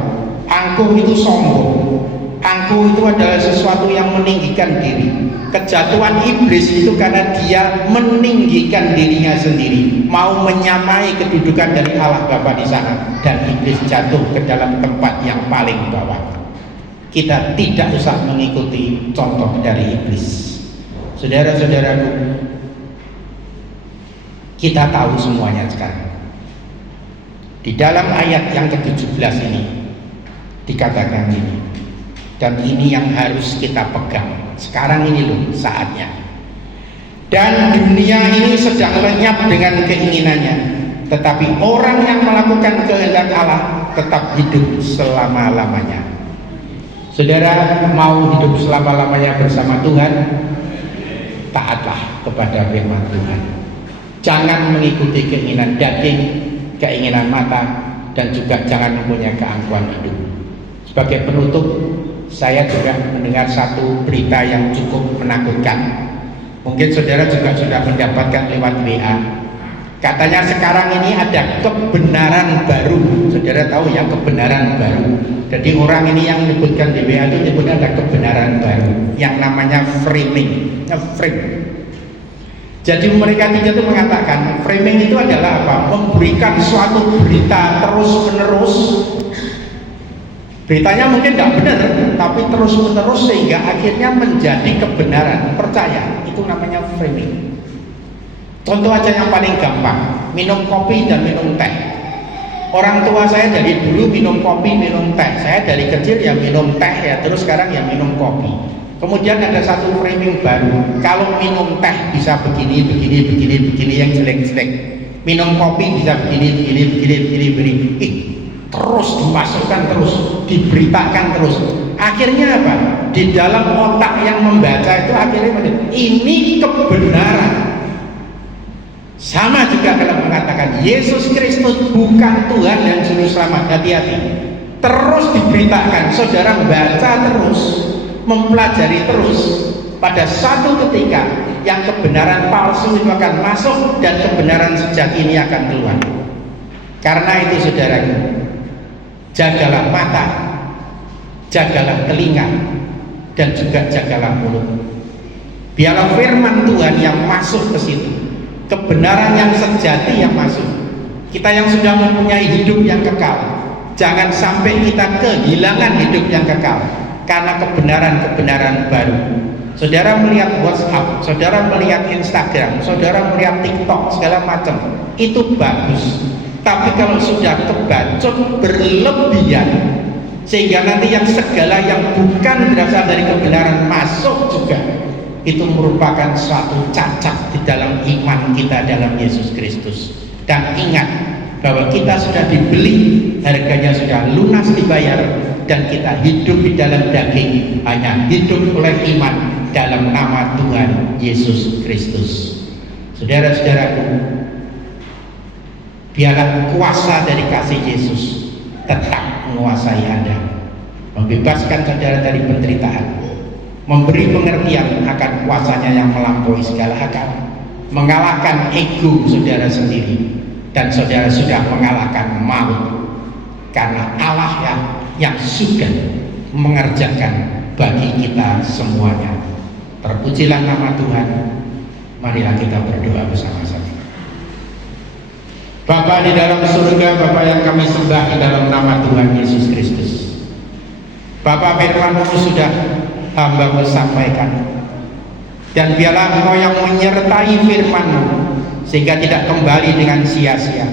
Angkuh itu sombong. Angkuh itu adalah sesuatu yang meninggikan diri. Kejatuhan iblis itu karena dia meninggikan dirinya sendiri, mau menyamai kedudukan dari Allah Bapa di sana, dan iblis jatuh ke dalam tempat yang paling bawah. Kita tidak usah mengikuti contoh dari iblis. Saudara-saudaraku, kita tahu semuanya sekarang. Di dalam ayat yang ke-17 ini dikatakan ini, dan ini yang harus kita pegang. Sekarang ini loh saatnya. Dan dunia ini sedang lenyap dengan keinginannya, tetapi orang yang melakukan kehendak Allah tetap hidup selama-lamanya. Saudara mau hidup selama-lamanya bersama Tuhan? Taatlah kepada firman Tuhan. Jangan mengikuti keinginan daging, keinginan mata, dan juga jangan mempunyai keangkuhan hidup. Sebagai penutup, saya juga mendengar satu berita yang cukup menakutkan. Mungkin saudara juga sudah mendapatkan lewat WA. Katanya sekarang ini ada kebenaran baru. Saudara tahu ya kebenaran baru. Jadi orang ini yang menyebutkan di WA itu menyebutnya ada kebenaran baru yang namanya framing, frame. Jadi mereka itu mengatakan framing itu adalah apa? Memberikan suatu berita terus menerus. Beritanya mungkin tidak benar, tapi terus menerus sehingga akhirnya menjadi kebenaran. Percaya, itu namanya framing. Contoh aja yang paling gampang, minum kopi dan minum teh. Orang tua saya dari dulu minum kopi, minum teh. Saya dari kecil ya minum teh ya, terus sekarang ya minum kopi. Kemudian ada satu framing baru, kalau minum teh bisa begini, yang jelek-jelek. Minum kopi bisa begini. Terus dimasukkan terus, diberitakan terus. Akhirnya apa? Di dalam otak yang membaca itu akhirnya ini kebenaran. Sama juga kalau mengatakan Yesus Kristus bukan Tuhan dan Juru Selamat. Hati-hati. Terus diberitakan, saudara membaca terus, mempelajari terus. Pada satu ketika yang kebenaran palsu itu akan masuk dan kebenaran sejati ini akan keluar. Karena itu saudaraku, jagalah mata, jagalah telinga, dan juga jagalah mulut. Biarlah firman Tuhan yang masuk ke situ, kebenaran yang sejati yang masuk. Kita yang sudah mempunyai hidup yang kekal, jangan sampai kita kehilangan hidup yang kekal karena kebenaran-kebenaran baru. Saudara melihat WhatsApp, saudara melihat Instagram, saudara melihat TikTok, segala macam, itu bagus. Tapi kalau sudah kebacut berlebihan, sehingga nanti yang segala yang bukan berasal dari kebenaran masuk juga, itu merupakan suatu cacat di dalam iman kita dalam Yesus Kristus. Dan ingat bahwa kita sudah dibeli, harganya sudah lunas dibayar, dan kita hidup di dalam daging, hanya hidup oleh iman dalam nama Tuhan Yesus Kristus. Saudara-saudaraku, biarlah kuasa dari kasih Yesus tetap menguasai Anda, membebaskan saudara dari penderitaan, memberi pengertian akan kuasanya yang melampaui segala akal, mengalahkan ego saudara sendiri, dan saudara sudah mengalahkan maut karena Allah yang sudah mengerjakan bagi kita semuanya. Terpujilah nama Tuhan. Marilah kita berdoa bersama-sama. Bapa di dalam surga, Bapa yang kami sembah di dalam nama Tuhan Yesus Kristus. Bapa, firman-Mu sudah hamba-Mu sampaikan, dan biarlah Engkau yang menyertai firman-Mu sehingga tidak kembali dengan sia-sia,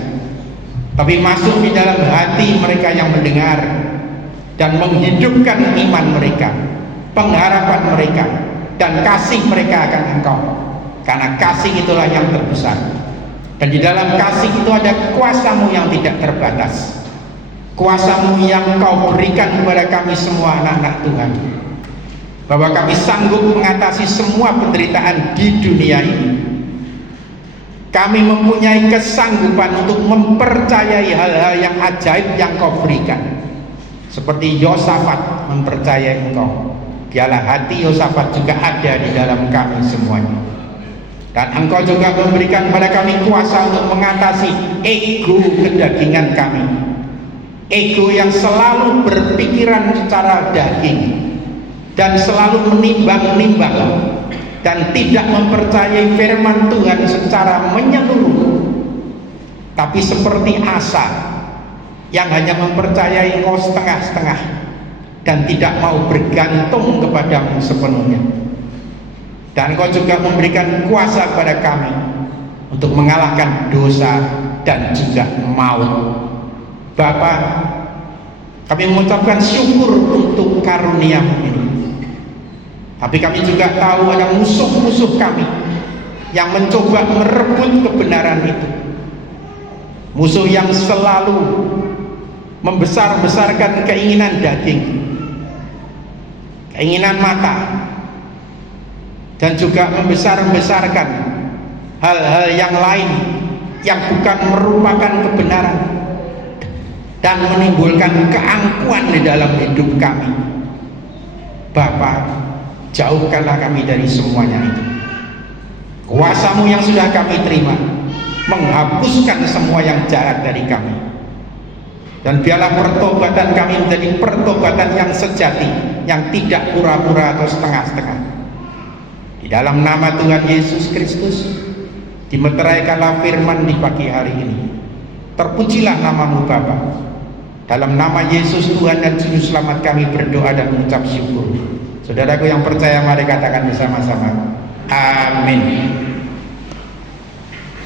tapi masuk di dalam hati mereka yang mendengar dan menghidupkan iman mereka, pengharapan mereka, dan kasih mereka akan Engkau, karena kasih itulah yang terbesar. Dan di dalam kasih itu ada kuasa-Mu yang tidak terbatas, kuasa-Mu yang Engkau berikan kepada kami semua anak-anak Tuhan, bahwa kami sanggup mengatasi semua penderitaan di dunia ini. Kami mempunyai kesanggupan untuk mempercayai hal-hal yang ajaib yang Kau berikan, seperti Yosafat mempercayai Engkau. Biarlah hati Yosafat juga ada di dalam kami semuanya, dan Engkau juga memberikan kepada kami kuasa untuk mengatasi ego kedagingan kami, ego yang selalu berpikiran secara daging dan selalu menimbang-nimbang dan tidak mempercayai firman Tuhan secara menyeluruh, tapi seperti Asa yang hanya mempercayai Engkau setengah-setengah dan tidak mau bergantung kepadamu sepenuhnya. Dan Engkau juga memberikan kuasa kepada kami untuk mengalahkan dosa dan juga maut. Bapa, kami mengucapkan syukur untuk karunia-Mu ini. Tapi kami juga tahu ada musuh-musuh kami yang mencoba merebut kebenaran itu. Musuh yang selalu membesar-besarkan keinginan daging, keinginan mata, dan juga membesar-besarkan hal-hal yang lain yang bukan merupakan kebenaran, dan menimbulkan keangkuhan di dalam hidup kami. Bapa, jauhkanlah kami dari semuanya itu. Kuasa-Mu yang sudah kami terima menghapuskan semua yang jahat dari kami. Dan biarlah pertobatan kami menjadi pertobatan yang sejati, yang tidak pura-pura atau setengah-setengah. Di dalam nama Tuhan Yesus Kristus, dimeteraikanlah firman di pagi hari ini. Terpujilah namamu Bapa. Dalam nama Yesus Tuhan dan Juru Selamat kami berdoa dan mengucap syukur. Saudaraku yang percaya, mari katakan bersama-sama, amin.